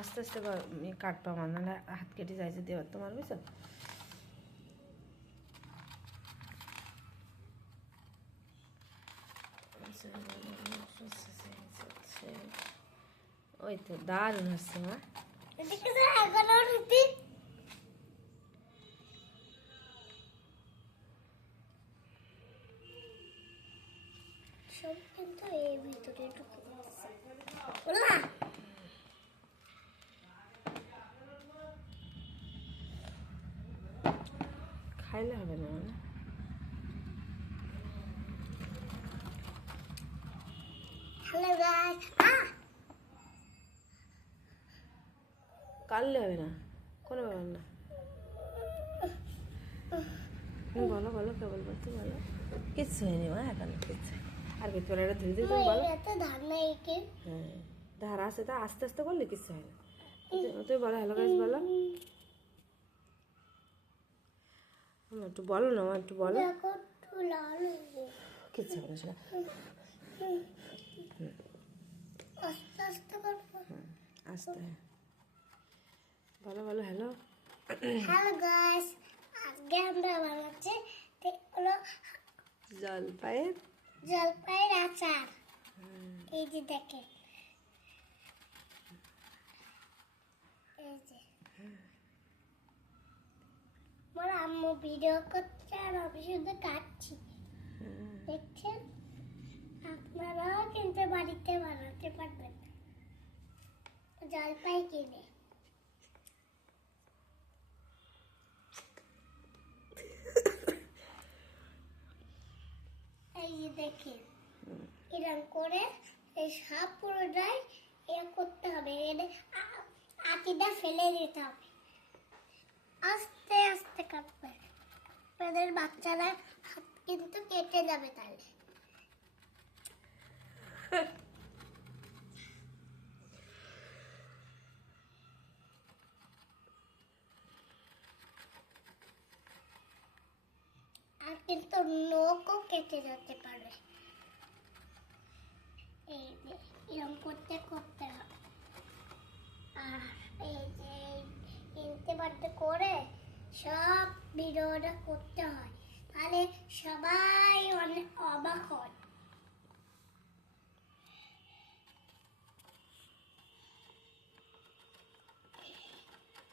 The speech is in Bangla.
আস্তে আস্তে কাটবা আমার, নাহলে হাত কেটে যায় যদি এবার তোমার, বুঝছো? ওই তো দারুণ হচ্ছে মা। সব কিন্তু এই ভিতরে ঢুকে যাচ্ছে। খাইলে হবে না মানে হ্যালো গাইস, কাটলে হবে না, কোনো ব্যাপার না। বলো বলো, কেবল বলতে বলো। কিচ্ছু হয়নি মা, এখন কিচ্ছু। আর কি তোর এটা ধীরে ধীরে তুমি বলো। ধার নাই একে। হ্যাঁ ধার আছে, তা আস্তে আস্তে করলে কিচ্ছু হয় না। তুই বলো হ্যালো গাইস বলো, একটু বলো না মা, একটু বলো। দেখো একটু লাল হয়ে কিচ্ছু হবে না সেটা। আস্তে আস্তে করবো। আস্তে বলো বলো হ্যালো। হ্যালো গাইস, আজকে আমরা বানাচ্ছি হলো জলপাইয়ের আচার। এই যে দেখেন, এই যে আমার আম্মু ভিডিও করছে আর আমি শুধু কাটছি, দেখছেন? আপনারাও কিন্তু বাড়িতে বানাতে পারবেন জলপাই কিনে। এই যে দেখেন, এরকম করে এই সব পুরোটাই এরকম করতে হবে, আটিটা ফেলে দিতে হবে, আস্তে আস্তে কাটবে। আপনাদের বাচ্চারা হাত কিন্তু কেটে যাবে তাহলে। আর কিন্তু নখও কেটে যেতে পারে। এই যে এরকম করতে করতে হবে, আর এই যে ইনতে করে সব ভিডিওটা করতে হয়, তাহলে সবাই অনেক অবাক হয়।